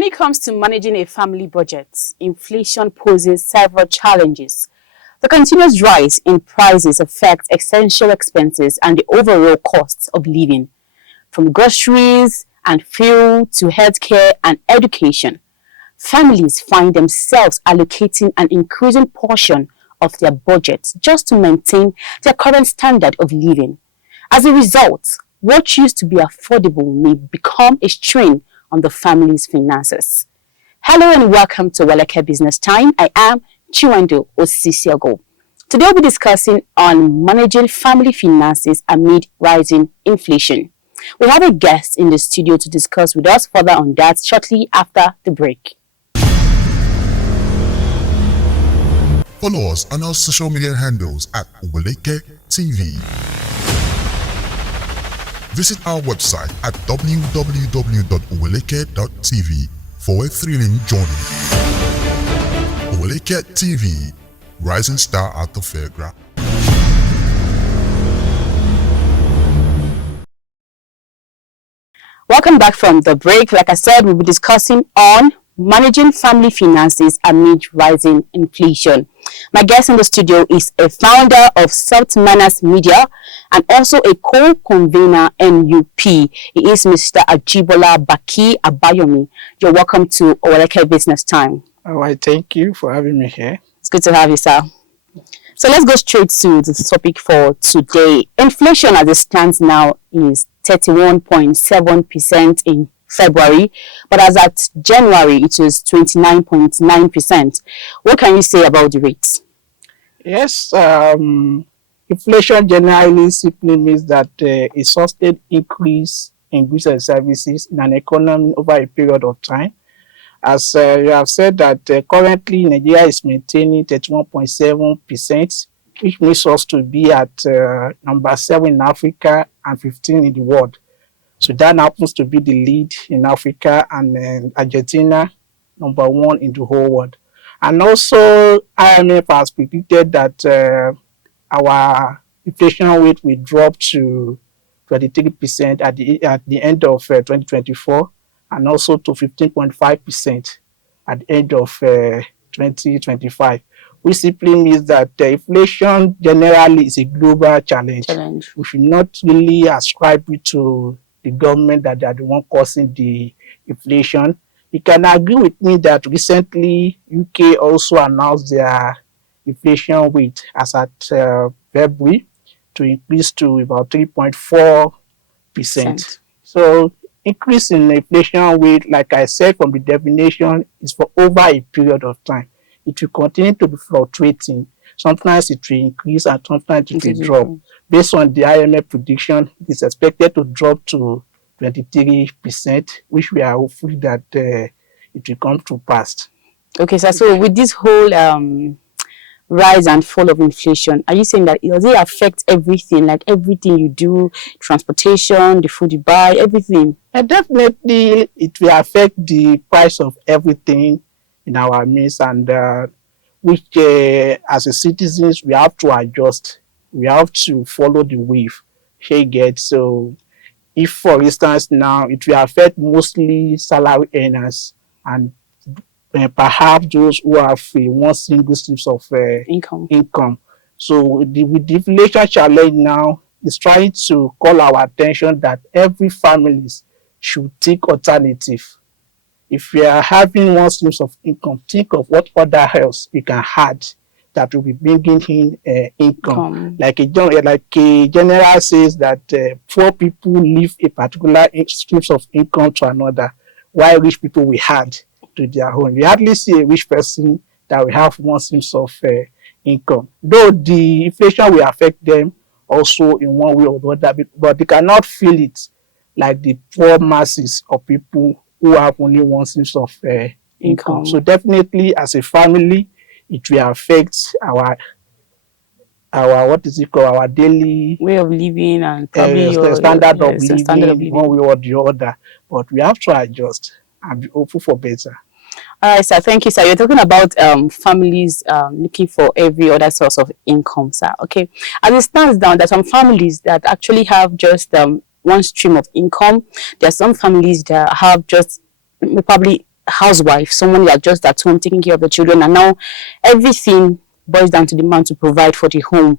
When it comes to managing a family budget, inflation poses several challenges. The continuous rise in prices affects essential expenses and the overall costs of living, from groceries and fuel to healthcare and education. Families find themselves allocating an increasing portion of their budgets just to maintain their current standard of living. As a result, what used to be affordable may become a strain on the family's finances. Hello and welcome to Oweleke Business Time. I am Chiwendo Osisiago. Today we'll be discussing on managing family finances amid rising inflation. We have a guest in the studio to discuss with us further on that shortly after the break. Follow us on our social media handles at Oweleketv. Visit our website at www.oweleketv for a thrilling journey. Oweleketv, rising star at the fairground. Welcome back from the break. Like I said, we'll be discussing on managing family finances amid rising inflation. My guest in the studio is a founder of Soft Manners Media and also a co-convener NUP. He is Mr. Ajibola Baki Abayomi. You're welcome to Oweleke Business Time. All right, thank you for having me here. It's good to have you, sir. So let's go straight to the topic for today. Inflation as it stands now is 31.7% in February, but as at January, it was 29.9%. What can you say about the rates? Yes, inflation generally simply means that a sustained increase in goods and services in an economy over a period of time. As you have said that currently Nigeria is maintaining 31.7%, which makes us to be at number 7 in Africa and 15 in the world. Sudan happens to be the lead in Africa, and Argentina number 1 in the whole world. And also, IMF has predicted that our inflation rate will drop to 23% at the end of 2024, and also to 15.5% at the end of 2025. Which simply means that inflation generally is a global challenge. We should not really ascribe it to the government that they are the one causing the inflation. You can agree with me that recently UK also announced their inflation rate as at February to increase to about 3.4%. So increase in inflation rate, like I said from the definition, is for over a period of time. It will continue to be fluctuating. Sometimes it will increase and sometimes it will drop. Based on the IMF prediction, it is expected to drop to 23%, which we are hopeful that it will come to pass. Okay, sir. So with this whole rise and fall of inflation, are you saying that does it affect everything, like everything you do, transportation, the food you buy, everything? And definitely, it will affect the price of everything in our midst, and which, as a citizens, we have to adjust. We have to follow the wave. So, if, for instance, now it will affect mostly salary earners and perhaps those who have one single source of income. So, with the inflation challenge now is trying to call our attention that every family should take alternative. If we are having one source of income, think of what other else we can add that will be bringing in income. Like a general says that poor people leave a particular source of income to another, while rich people will add to their own. We hardly see a rich person that will have one source of income. Though the inflation will affect them also in one way or the other, but they cannot feel it like the poor masses of people who have only one source of income. So definitely, as a family, it will affect our our daily way of living and probably standard of living one way or the other. But we have to adjust and be hopeful for better. All right, sir. Thank you, sir. You're talking about families looking for every other source of income, sir. Okay. As it stands down, there are some families that actually have just one stream of income. There are some families that have just probably housewife, someone that just at home taking care of the children, and now everything boils down to the man to provide for the home.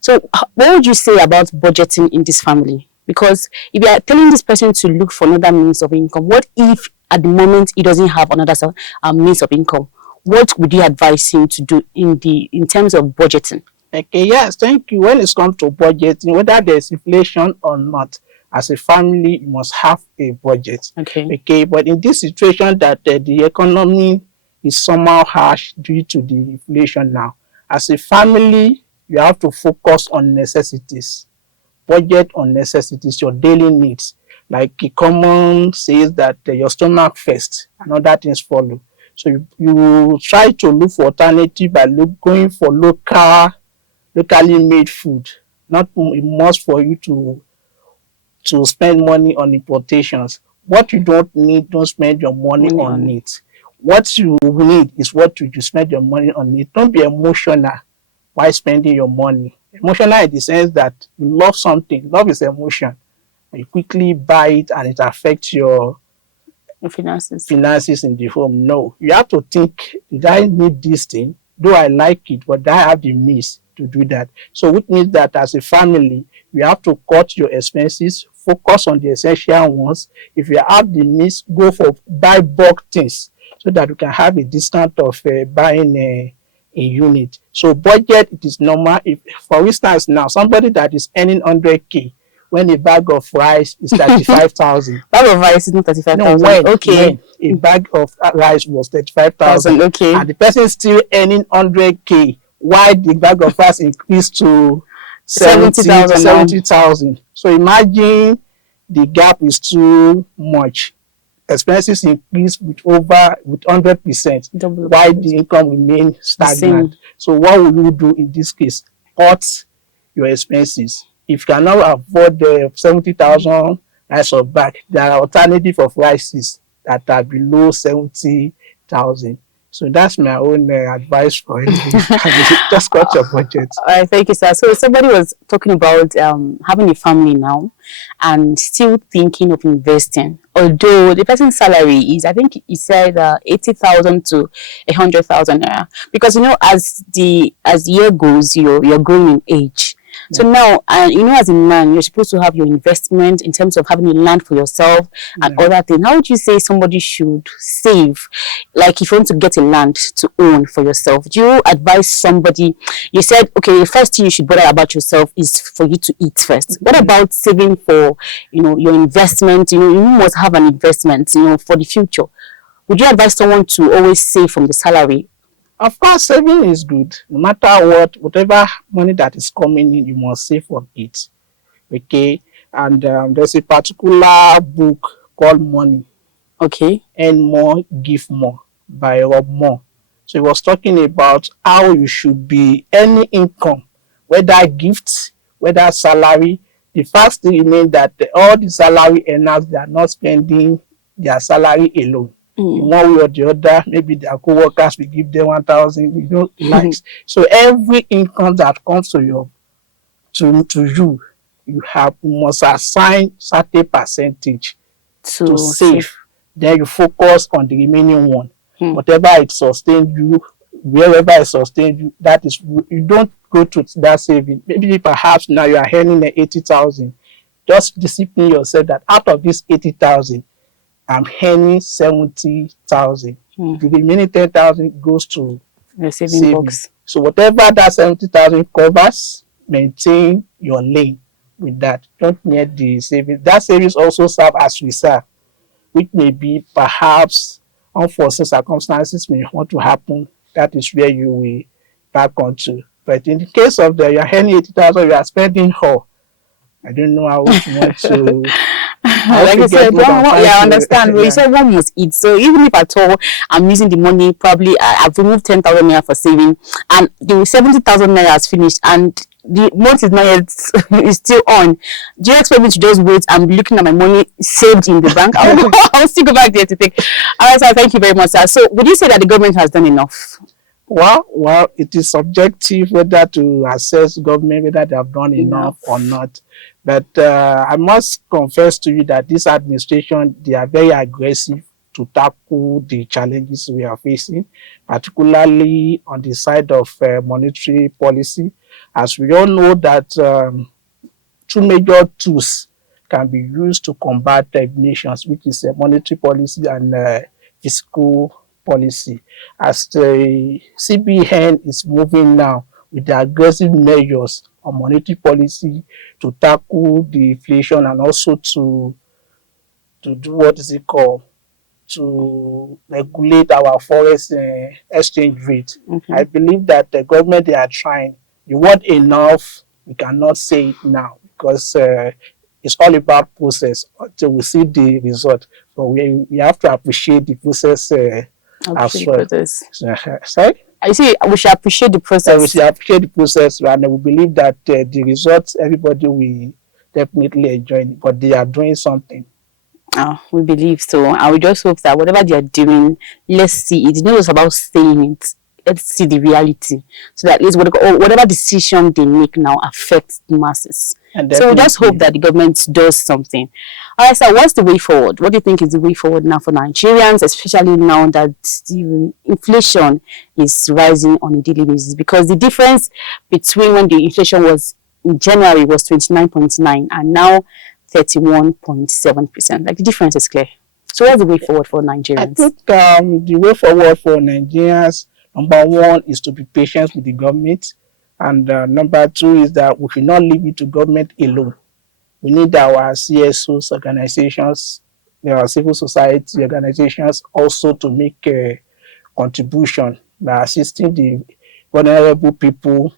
So what would you say about budgeting in this family? Because if you are telling this person to look for another means of income, what if at the moment he doesn't have another means of income? What would you advise him to do in terms of budgeting? Okay, yes, thank you. When it comes to budgeting, whether there's inflation or not, as a family, you must have a budget. Okay. But in this situation that the economy is somehow harsh due to the inflation now, as a family, you have to focus on necessities. Budget on necessities, your daily needs. Like the common says that your stomach first and other things follow. So you try to look for alternative by going for locally made food. Not a must for you to spend money on importations. What you don't need, don't spend your money on it. What you need is what you spend your money on it. Don't be emotional while spending your money. Emotional in the sense that you love something. Love is emotion. You quickly buy it and it affects your finances in the home. No, you have to think, did I need this thing? Do I like it? But do I have the means to do that? So which means that as a family, you have to cut your expenses, focus on the essential ones. If you have the means, buy bulk things so that you can have a discount of buying a unit. So budget, it is normal. If, for instance, now somebody that is earning 100K, when a bag of rice is 35,000. Bag of rice is not 35,000. No, when a bag of rice was 35,000. Okay. And the person is still earning 100K, while the bag of rice increased to 70,000. So imagine the gap is too much. Expenses increase with 100%, while the income remains stagnant. So what will you do in this case? Cut your expenses. If you cannot afford the 70,000 rice of bag, there are alternatives of rices that are below 70,000. So that's my own advice for anybody. Just cut your budget. Thank you, sir. So somebody was talking about having a family now and still thinking of investing. Although the person's salary is, I think he said 80,000 to 100,000 naira. Because as the year goes, you're growing in age. So now, as a man, you're supposed to have your investment in terms of having a land for yourself and other things. How would you say somebody should save? Like if you want to get a land to own for yourself, do you advise somebody? You said, okay, the first thing you should bother about yourself is for you to eat first. What about saving for, your investment? You must have an investment, for the future. Would you advise someone to always save from the salary? Of course, saving is good. No matter whatever money that is coming in, you must save for it. Okay? And there's a particular book called Money. Okay. Earn More, Give More by Rob Moore. So he was talking about how you should be any income, whether gifts, whether salary. The fact remains that all the salary earners, they are not spending their salary alone. In one way or the other, maybe their co-workers will give them 1,000, likes. So every income that comes to you, you must assign certain percentage to save. Then you focus on the remaining one. Whatever it sustains you, wherever it sustains you, that is, you don't go to that saving. Maybe perhaps now you are earning 80,000. Just discipline yourself that out of this 80,000, I'm earning 70,000. The remaining 10,000 goes to the saving box. So whatever that 70,000 covers, maintain your lane with that. Don't need the savings. That savings also serve as reserve, which may be perhaps unforeseen circumstances may want to happen. That is where you will back onto. But in the case of you're earning 80,000, you are spending all. I don't know how you want to. Like you said, I understand. Well, you said one must eat. So even if at all I'm using the money, probably I've removed 10,000 naira for saving, and the 70,000 naira has finished, and the month is not yet is still on. Do you expect me to just wait and be looking at my money saved in the bank? I'll still go back there to take. All right, sir. Thank you very much, sir. So would you say that the government has done enough? Well, it is subjective whether to assess government whether they have done enough or not. But I must confess to you that this administration, they are very aggressive to tackle the challenges we are facing, particularly on the side of monetary policy. As we all know that two major tools can be used to combat stagnations, which is monetary policy and fiscal policy. As the CBN is moving now with the aggressive measures on monetary policy to tackle the inflation and also to do what is it called, to regulate our forex exchange rate. I believe that the government, they are trying. The word enough, we cannot say it now because it's all about process until we see the result. So we have to appreciate the process as well. Sorry? I say we should appreciate the process. We should appreciate the process, and we believe that the results, everybody will definitely enjoy it, but they are doing something. We believe so. And we just hope that whatever they are doing, let's see it. It's not just about saying it. Let's see the reality. So that at least whatever decision they make now affects the masses. So we just hope that the government does something. All right, so what's the way forward? What do you think is the way forward now for Nigerians, especially now that the inflation is rising on a daily basis? Because the difference between when the inflation was in January was 29.9 and now 31.7%. Like the difference is clear. So what's the way forward for Nigerians? I think the way forward for Nigerians, number one, is to be patient with the government. And number two is that we should not leave it to government alone. We need our CSOs organizations, our civil society organizations also to make a contribution by assisting the vulnerable people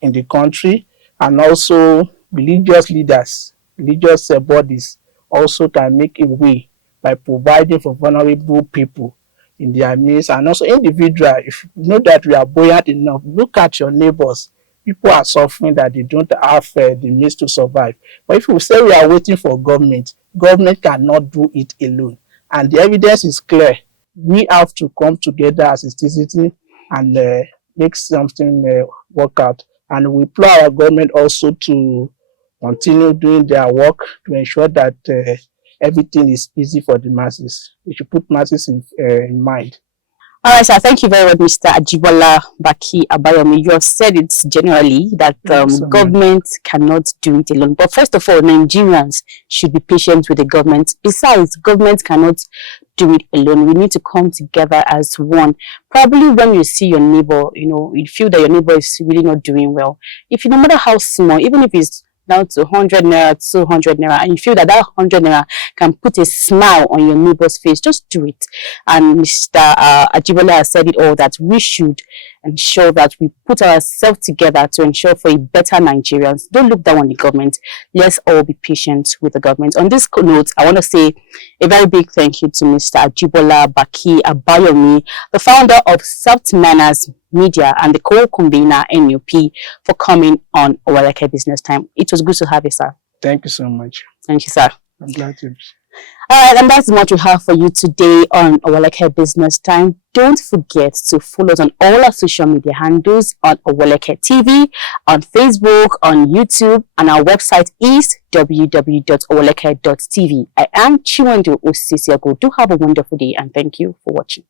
in the country, and also religious leaders, religious bodies also can make a way by providing for vulnerable people in their midst, and also individual. If you know that we are buoyant enough, look at your neighbors. People are suffering that they don't have the means to survive. But if we say we are waiting for government, government cannot do it alone. And the evidence is clear. We have to come together as a citizen and make something work out. And we implore our government also to continue doing their work to ensure that everything is easy for the masses. We should put masses in mind. All right, sir. Thank you very much, Mr. Ajibola Baki Abayomi. You have said it generally that government cannot do it alone. But first of all, Nigerians should be patient with the government. Besides, government cannot do it alone. We need to come together as one. Probably when you see your neighbor, you feel that your neighbor is really not doing well. If no matter how small, even if it's down to 100 naira, 200 naira, and you feel that 100 naira can put a smile on your neighbor's face, just do it. And Mr. Ajibola has said it all, that we should ensure that we put ourselves together to ensure for a better Nigerians. Don't look down on the government. Let's all be patient with the government. On this note, I want to say a very big thank you to Mr. Ajibola Baki Abayomi, the founder of Soft Manners Media and the co-convener NUP, for coming on Oweleke Business Time. It was good to have you, sir. Thank you so much. Thank you, sir. I'm glad to. All right, and that's what we have for you today on Oweleke Business Time. Don't forget to follow us on all our social media handles on Oweleke TV, on Facebook, on YouTube, and our website is www.oweleke.tv. I am Chiwendo Osisiago. Do have a wonderful day and thank you for watching.